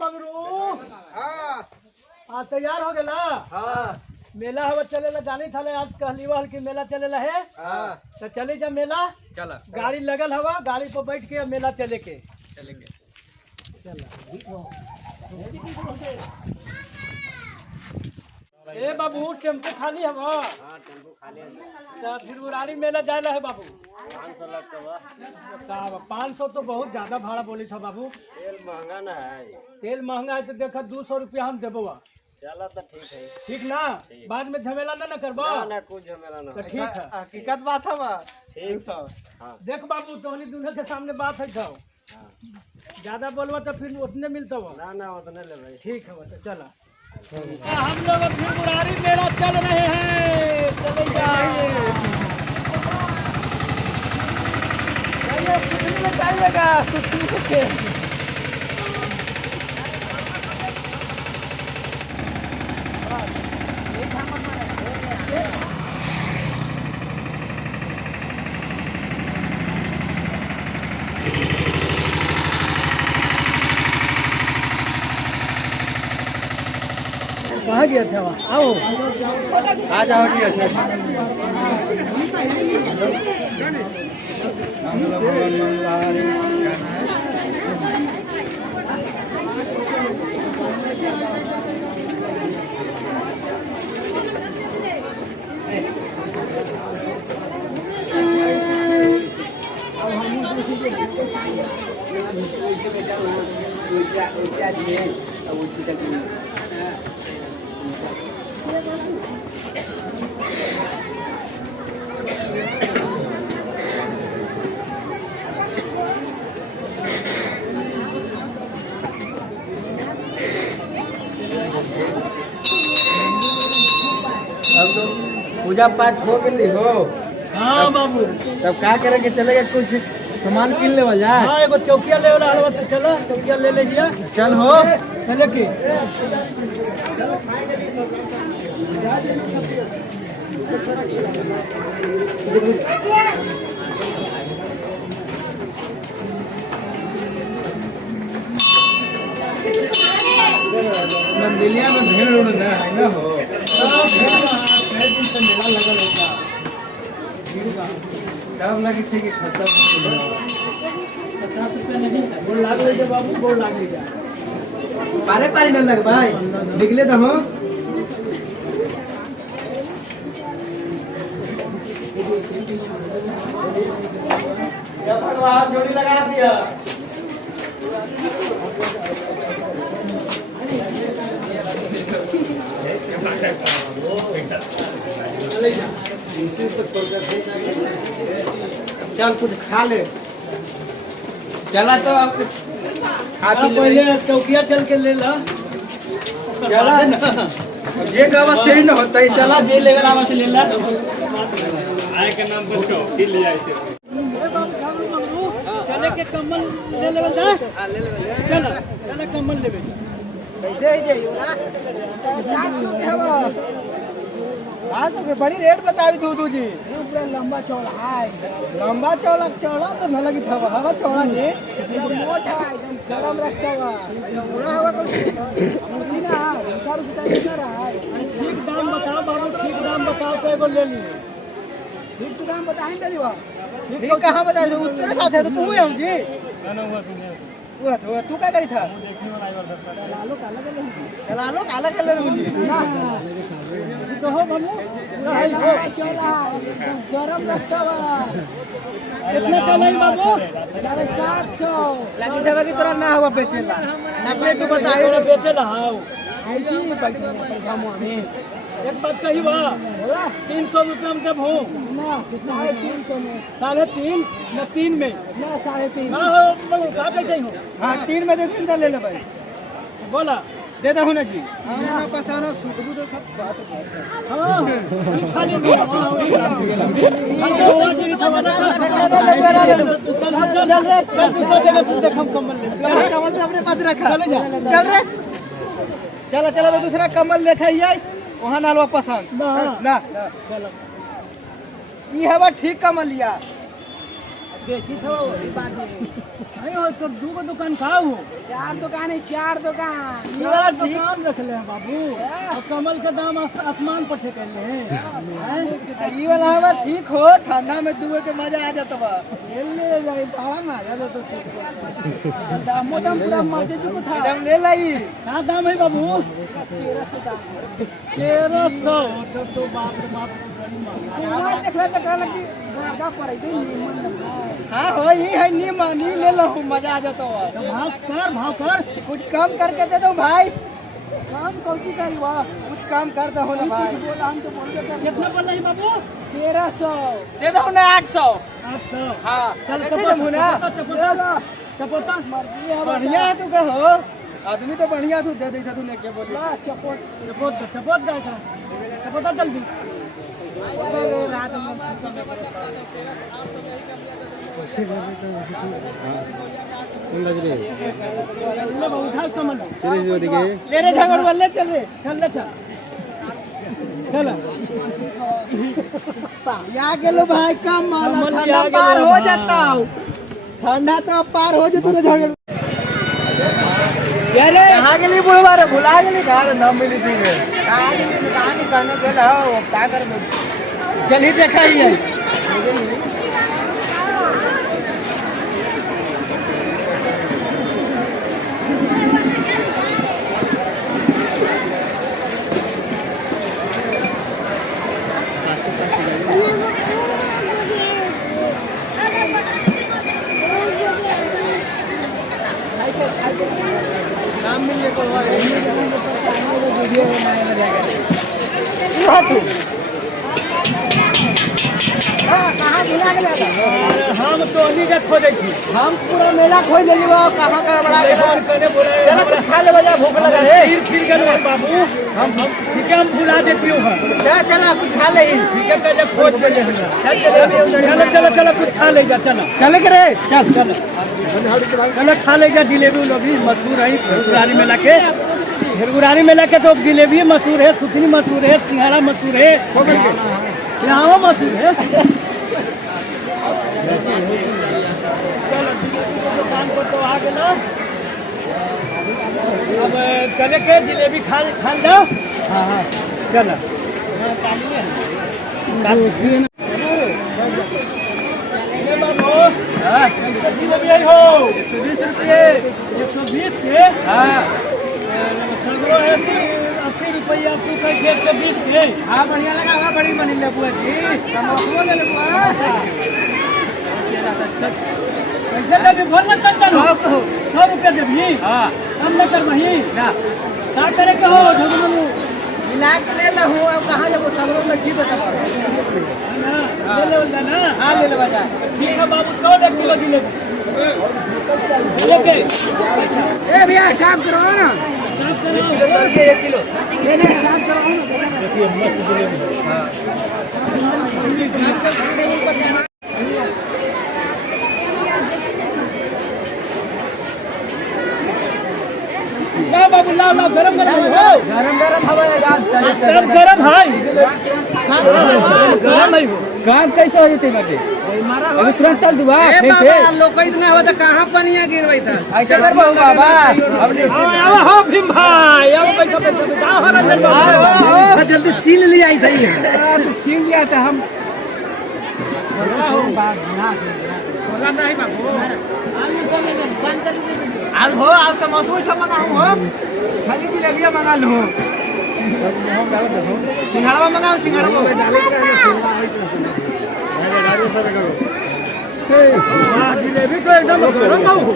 मंगरू हाँ तैयार हो गया। हाँ मेला हवा चलेला जानी था आज कहली वाल की मेला चलेला है। तो चले जा मेला चला गाड़ी लगल हवा गाड़ी पर बैठ के मेला चले के चलेंगे। ए बाबू टेम्पो खाली हवा। हाँ टेम्पो खाली है। तो फिर उरारी मेला जाना है बाबू। 500 लगता 500 तो बहुत ज्यादा भाड़ा बोली था बाबू। तेल महंगा ना है। तेल महंगा है तो देखा 200 रुपया हम देबो। चला तो ठीक है। ठीक ना बाद में झमेला ना करबा ना कुछ झमेला ना। तो ठीक है हकीकत बात है बा ठीक है। हाँ देख बाबू तोहनी दुनिया के सामने बात है तो ज्यादा बोलवा तो फिर उतने मिलता हो ना उतने ले भाई। ठीक है तो चला हम लोग फिर मुरारी मेला चल रहे हैं। चले जाइएगा सुखी से कहाँ गया था आओ आ जाओ जी। अच्छा अब तो पूजा पाठ हो गई हो। हाँ बाबू तब क्या करेंगे चलेगा कुछ सामान किन ले जाए। हाँ एगो चौकिया ले वाला हलवा से चलो चौकिया ले लीजिए। चल हो चले की मंदिलिया में भीड़ उड़ ना है ना हो। दिन से मेला लगल होगा सब लगी थी कि खत्म हो गया। 50 रुपया नहीं गोल लाग लीजिए बाबू गोल लाग लीजिए। पारे पारी न लग भाई निकले तो हो। जोड़ी लगा दिया। चल कुछ खा ले। चला तो आप कुछ खा पी ले। पहले चौकिया चल के ले ला चला जे का आवाज सही न होता है। चला जे लेवल आवाज से ले ला। आए के नाम पर चौकी ले आए थे। चले के कम्बल ले लेवल जा। चला चला कम्बल लेवे कैसे ही जाइयो ना 400 के हवा। आज तो बड़ी रेट बताई दूधू जी। पूरा लंबा चौड़ा है लंबा चौड़ा चौड़ा तो न लगी था हवा चौड़ा जी। मोटा है एकदम गरम रखता हुआ पूरा हवा को ना 4 रुपया ना रहा है। ठीक दाम बताओ बाबू ठीक दाम बताओ तो एगो ले ली। ठीक दाम बताएं तेरी बात ठीक कहाँ बताई तू तेरे साथ है तो तू ही हम जी। वो तू क्या करी था। लालो काला कलर मुझे तो हो बनू चौड़ा गरम रखता हुआ कितना का नहीं बाबू 750 लगी जगह की तरह ना हवा बेचेला ना तू बताइए ना बेचेला हां ऐसी ही बैठे अपन गांव में। एक बात कही बा 300 रुपया में जब हो ना 350 में 3.5 ना 3 में ना 3.5 हां का कहते हो। हां 3 में दे दिन ले ले भाई बोला दे दो ना जी। ना पसाना सुधबू तो सब साथ हां खाली में चल दूसरा जगह देख हम कमल ले कमल तो अपने पास रखा। चल जा चल रे चला चला तो दूसरा कमल देखाइए वहाँ नालवा पसंद ना ना ये हवा ठीक कमल लिया बेची था वो ये बात नहीं हो तो दो को दुकान खाओ चार दुकान है चार दुकान ये वाला दुकान रख ले बाबू और कमल का दाम आसमान पर ठेके ले ये वाला हवा ठीक हो ठंडा में दुए के मजा आ जाता बा ले जाए बड़ा मजा तो दाम मोदम पूरा मजे जो था दाम ले लाई का दाम है बाबू 1300 दाम 1300 तो बाप रे बाप देख ले तो कहला कि ज्यादा पड़े हाँ हो ये है नी ले लो मजा आ जाता है भाव कर कुछ कम करके दे दो भाई काम कौची करी वाह कुछ काम कर दो ना भाई बोला हम तो बोल के कितना बोल रही बाबू 1300 दे दो ना 800 हां चल चपोता मुना चपोता मर्जी है बढ़िया है तू कहो आदमी तो बढ़िया तू दे दे तू लेके बोल ला चपोत दे का चपोता जल्दी रात में ले रे झगड़ बोल ले चल यहाँ गेलो भाई कम माला ठंडा पार हो जाता ठंडा तो पार हो जाता रे झगड़ यहाँ गेली बुढ़वा भुला गेली घर न मिली थी कहानी करने गेला हो का कर चली देखा ही है नाम मिलने को कहाँ भुला गया हम तो अभी का खोजे थी हम पूरा मेला खोज ले कहाँ का बड़ा चलो कुछ खा ले बजा भूख लगा है फिर गए बाबू हम ठीक है हम भुला देती हूँ चलो कुछ खा ले ठीक है कल खोज के चलो चलो चलो कुछ खा ले जा चलो चले करे चल चलो चलो खा ले जा जिलेबी उलेबी मशहूर है हिरगुरारी मेला के हिरगुरारी मेला के तो जिलेबी मशहूर है सुथनी मशहूर है सिंघाड़ा मशहूर है यहाँ मशहूर है दुकान पर तो आ गया अब चले के जिलेबी खा जाओ हाँ हाँ चलो जिलेबी आई हो 120 रुपये 120 के हाँ सगरो है 80 रुपया तू कह 120 के हाँ बढ़िया लगा हुआ बड़ी बनी लेबुआ जी समोसा ले लेबुआ कैसे लगे बोल ना चल 100 रुपया दे भी हां कम न कर वही ना का करे के हो झगमनु मिला के ले लो अब कहां लेबो सगरो में की बता ना ले ले ना हां ले ले बजा ठीक है बाबू तो 1 किलो दिले ओके ए भैया साफ करो ना साफ करो 1 किलो लेने साफ करो ना देखिए मस्त जिलेबी हां बाबू लाओ लाओ गरम गरम हो गरम हवा गरम गरम है गरम है काम कैसे हो जते बाटे अभी तुरंत चल दुआ ए बाबा लोग इतना हो त कहां पनिया गिरबै था ऐसे कर बहु बस अब आओ हो भीम भाई आओ बैठो बैठो का हो रंजन बाबू जल्दी सील ले आई थी सील लिया था हम बोला नहीं बाबू आलू सब बंद कर आल हो आप समोसा सब मंगाऊं हो खाली जिलेबिया मंगा लो सिंघाड़ा मंगाओ सिंघाड़ा डाले जिलेबी तो एकदम गरम हो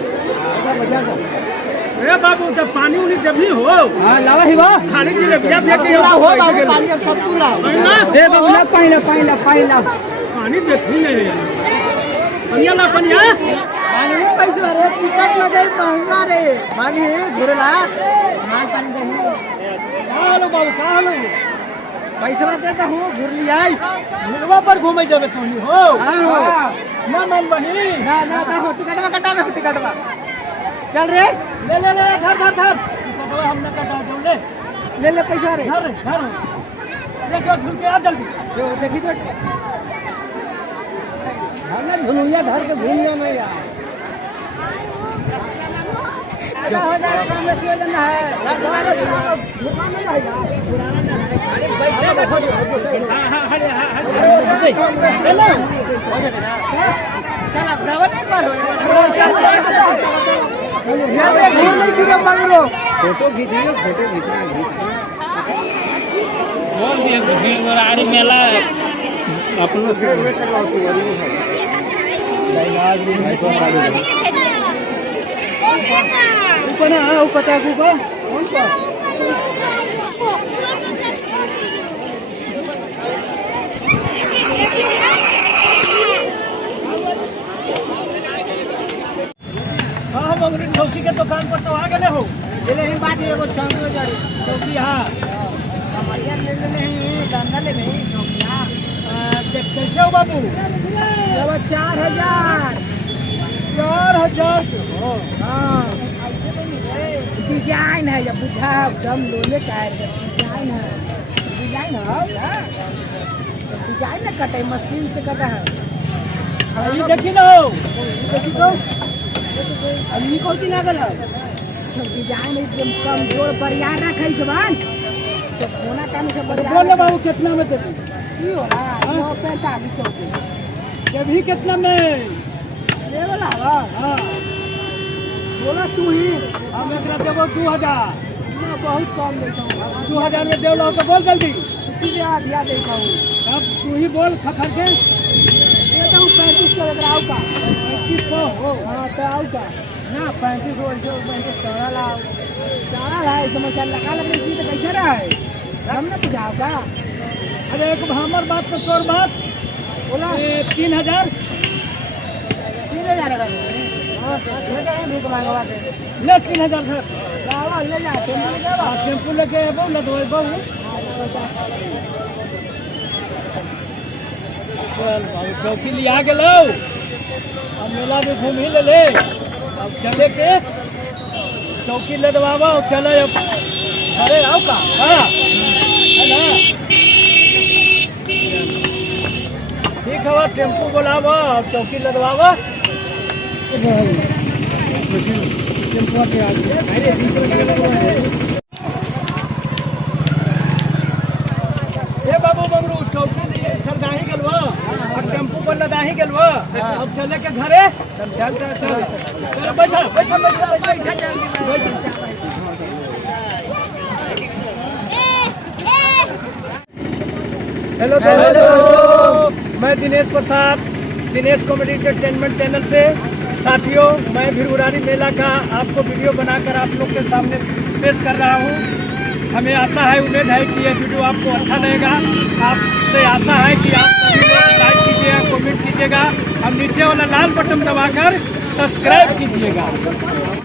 अरे बाबू जब पानी उनी जब भी हो हां लावा ही वाह खाली जिलेबिया देके हो बाबू पानी सब तू लाओ ए बाबू ला पानी ला पानी देखी नहीं पनिया ला पनिया पानी पैसा रे टिकट लगे महंगा रे पानी घुरला माल पानी दे हालो बाबू का हालो पैसा देता हूं घुर लिया घुरवा पर घूमे जावे तू हो हां हो ना मन बनी ना हो टिकटवा कटा दे टिकटवा चल रे ले धर टिकटवा हम न कटा दो ले पैसा रे धर ले जो झुल के आ जल्दी जो देखी तो हमने झुलुया धर के घूम गया मैं यार हो जाएगा काम में सिया देना है दुकान में रहेगा पुराना अरे बैठे चलो चला ब्रावर नहीं पार हो यहाँ पे घूर नहीं दिखा पकड़ो फोटो खींचना बोल दिए तो भीड़ आरी मेला अपना से ऊपर ना ऊपर तक ऊपर कौन पर हाँ मंगरी चौकी के दुकान पर तो आ गए हो ये नहीं बात ये वो चौकी जा रही चौकी हाँ हमारे ले नहीं गंगा ले नहीं चौकिया कैसे हो बाबू जब 4000 4000 के हो हाँ डिजाइन है या बुझा दम लोले का डिजाइन है डिजाइन ना कटे मशीन से कटा है ये देखी ना हो देखी तो अभी को की लागल है डिजाइन एकदम कमजोर बरियार रखे जवान तो कोना काम से बरियार बोले बाबू कितना में देती की होला 4500 के ये भी कितना में ले वाला हाँ बोला तू ही हम एकरा देबो 2000 मैं बहुत कम देता हूँ 2000 में देव लो तो बोल जल्दी इसीलिए आधिया देता हूँ अब तू ही बोल खखर के देता हूँ 35 का लेकर आओ का 3500 हो हाँ तो आओ का ना 35 हो जो 35 चौड़ा लाओ सारा है समस्या लगा लगे इसी तो कैसे रहा है हम ना बुझाओ का अरे एक हमर बात तो तोर बात बोला 3000 3000 का हाँ भीख मांगवा दे ले 3000 सर लावा ले जा टेम्पो ले जा टेम्पू लेके अबो लदवाई बाबू चल बाबू चौकी लिया गेलो अब मेला में घूम ही ले अब चले के चौकी लदवावा और चले अब अरे आओ का हाँ है ना ठीक है टेम्पू बोलावा अब चौकी लदवावा टेम्पू के आगे ए बाबू बबरू चौकी खरदाही गलवा और टेम्पू पर लदाही गलवा अब चले के घरे चल चल चल बैठा बैठा बैठा हेलो दोस्तों मैं Dinesh Prasad Dinesh comedy entertainment channel से साथियों मैं भिरुरारी मेला का आपको वीडियो बनाकर आप लोग के सामने पेश कर रहा हूँ। हमें आशा है उम्मीद है कि ये वीडियो आपको अच्छा लगेगा। आपसे आशा है कि आप सभी लोग लाइक कीजिएगा कमेंट कीजिएगा और नीचे वाला लाल बटन दबाकर सब्सक्राइब कीजिएगा।